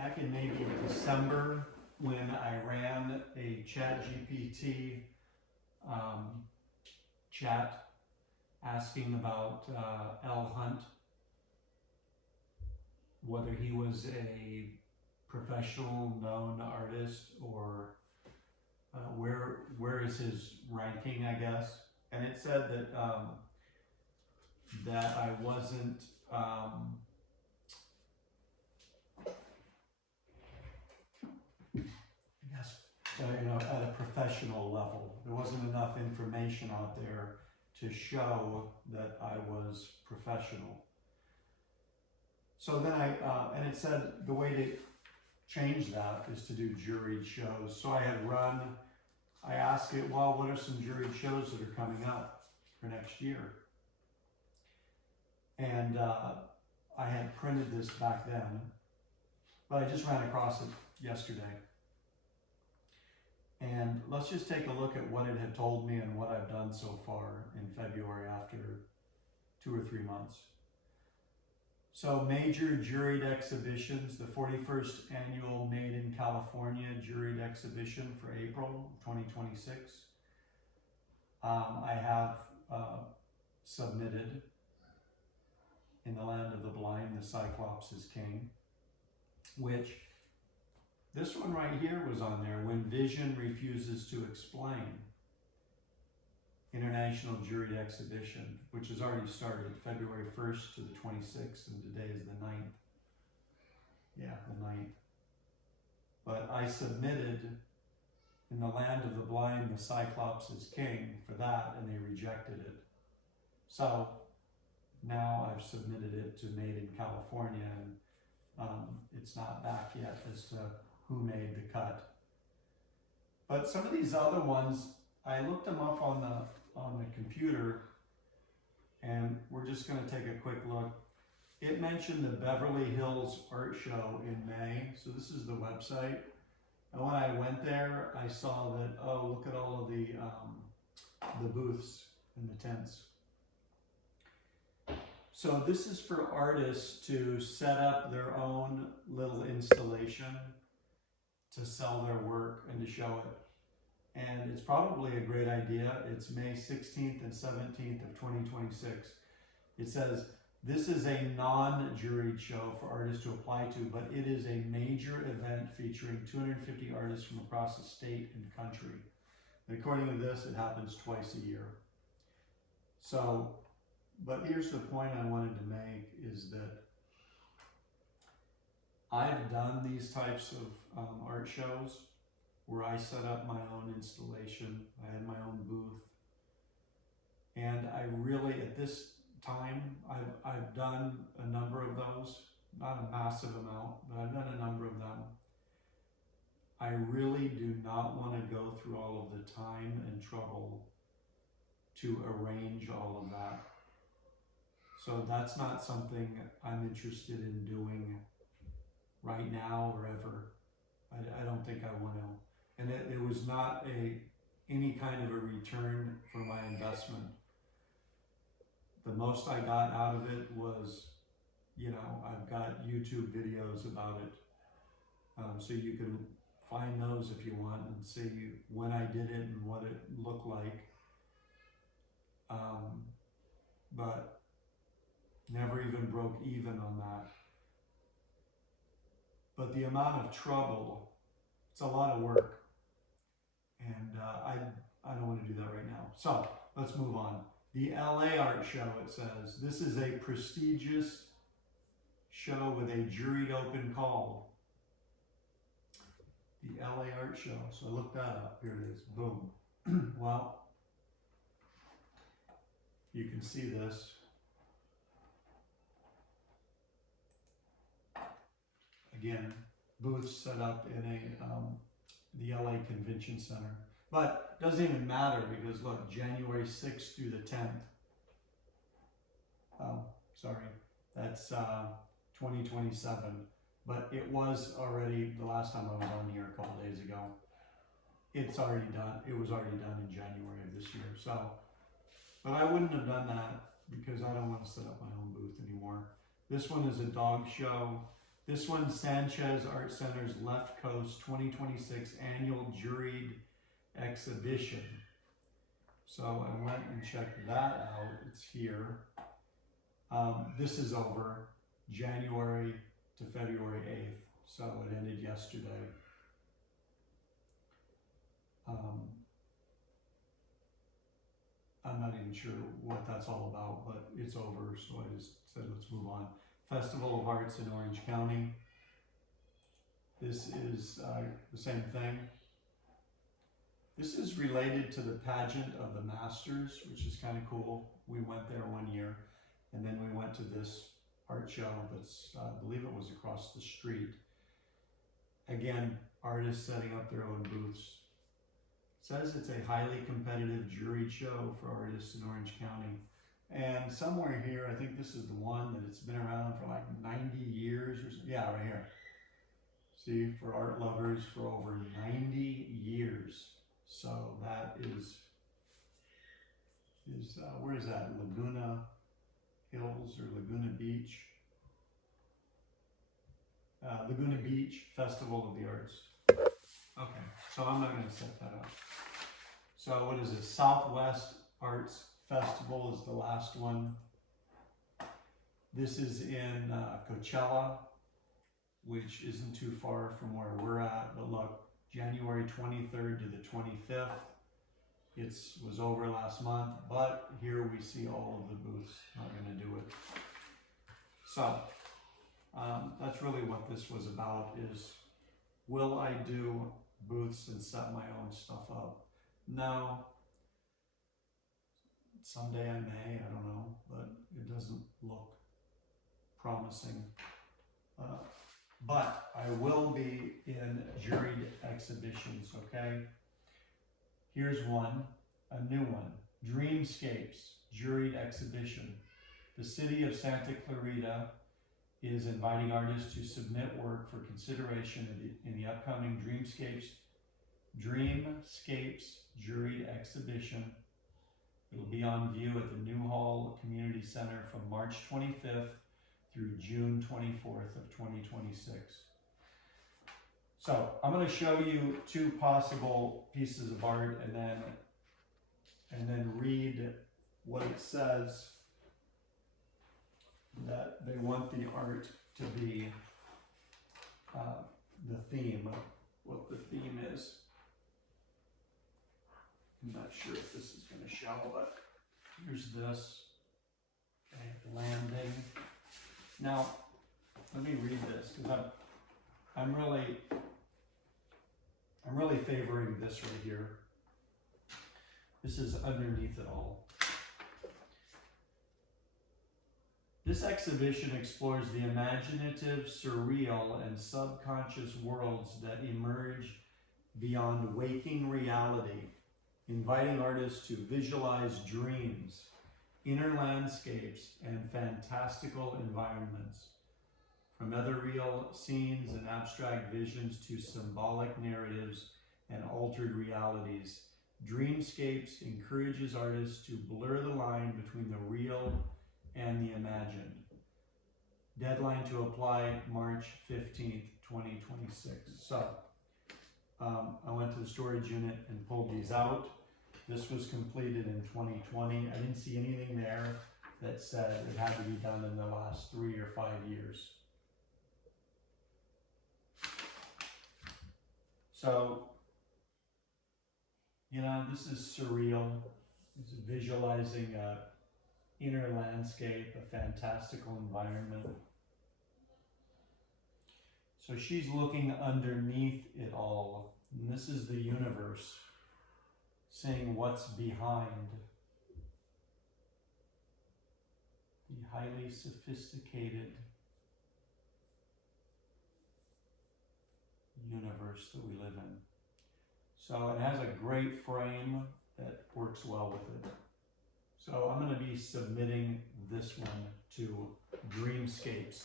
back in maybe December when I ran a ChatGPT chat asking about l.hunt, whether he was a professional known artist or where is his ranking, I guess. And it said that that I wasn't at a professional level. There wasn't enough information out there to show that I was professional. So then and it said the way to change that is to do juried shows. So I asked it, well, what are some juried shows that are coming up for next year? And I had printed this back then, but I just ran across it yesterday. And let's just take a look at what it had told me and what I've done so far in February after 2 or 3 months. So major juried exhibitions, the 41st annual Made in California juried exhibition for April 2026. I have submitted In the Land of the Blind, the Cyclops is King, which this one right here was on there, When Vision Refuses to Explain. International Juried Exhibition, which has already started February 1st to the 26th, and today is the 9th. Yeah, the 9th. But I submitted In the Land of the Blind, the Cyclops is King for that, and they rejected it. So now I've submitted it to Made in California, and it's not back yet as to who made the cut. But some of these other ones, I looked them up on the computer, and we're just going to take a quick look. It mentioned the Beverly Hills Art Show in May, so this is the website. And when I went there, I saw that, oh, look at all of the booths and the tents. So this is for artists to set up their own little installation to sell their work and to show it. And it's probably a great idea. It's May 16th and 17th of 2026. It says, this is a non-juried show for artists to apply to, but it is a major event featuring 250 artists from across the state and country. And according to this, it happens twice a year. So, but here's the point I wanted to make is that I've done these types of art shows where I set up my own installation. I had my own booth. And I really, at this time, I've done a number of those, not a massive amount, but I've done a number of them. I really do not want to go through all of the time and trouble to arrange all of that. So that's not something I'm interested in doing right now or ever. I don't think I want to. And it was not any kind of a return for my investment. The most I got out of it was, you know, I've got YouTube videos about it. So you can find those if you want and see when I did it and what it looked like. But never even broke even on that. But the amount of trouble, it's a lot of work. And I don't want to do that right now. So let's move on. The LA Art Show, it says, this is a prestigious show with a juried open call. The LA Art Show. So I looked that up. Here it is. Boom. Well, you can see this. Again, booths set up in the LA Convention Center. But it doesn't even matter because look, January 6th through the 10th. Oh, sorry, that's 2027. But it was already, the last time I was on here a couple days ago, it's already done. It was already done in January of this year. So, but I wouldn't have done that because I don't want to set up my own booth anymore. This one is a dog show. This one, Sanchez Art Center's Left Coast 2026 Annual Juried Exhibition. So I went and checked that out. It's here. This is over January to February 8th. So it ended yesterday. I'm not even sure what that's all about, but it's over, so I just said let's move on. Festival of Arts in Orange County. This is the same thing. This is related to the pageant of the Masters, which is kind of cool. We went there one year, and then we went to this art show that's, I believe it was across the street. Again, artists setting up their own booths. Says it's a highly competitive juried show for artists in Orange County. And somewhere here, I think this is the one that it's been around for like 90 years or something. Yeah, right here. See, for art lovers for over 90 years. So that is where is that? Laguna Hills or Laguna Beach? Laguna Beach Festival of the Arts. Okay, so I'm not going to set that up. So what is it? Southwest Arts Festival is the last one. This is in Coachella, which isn't too far from where we're at. But look, January 23rd to the 25th. It was over last month, but here we see all of the booths. Not going to do it. So that's really what this was about, is will I do booths and set my own stuff up? No. Someday I may, I don't know, but it doesn't look promising. But I will be in juried exhibitions, okay? Here's one, a new one. Dreamscapes, juried exhibition. The city of Santa Clarita is inviting artists to submit work for consideration in the upcoming Dreamscapes juried exhibition. It'll be on view at the Newhall Community Center from March 25th through June 24th of 2026. So I'm going to show you two possible pieces of art and then read what it says that they want the art to be, the theme, what the theme is. I'm not sure if this is going to show, but here's this. Okay, landing. Now, let me read this because I'm really favoring this right here. This is underneath it all. This exhibition explores the imaginative, surreal, and subconscious worlds that emerge beyond waking reality, inviting artists to visualize dreams, inner landscapes, and fantastical environments. From ethereal scenes and abstract visions to symbolic narratives and altered realities, Dreamscapes encourages artists to blur the line between the real and the imagined. Deadline to apply March 15th, 2026. So, I went to the storage unit and pulled these out. This was completed in 2020. I didn't see anything there that said it had to be done in the last 3 or 5 years. So, you know, this is surreal. It's visualizing a inner landscape, a fantastical environment. So she's looking underneath it all, and this is the universe, saying what's behind the highly sophisticated universe that we live in. So it has a great frame that works well with it. So I'm going to be submitting this one to Dreamscapes.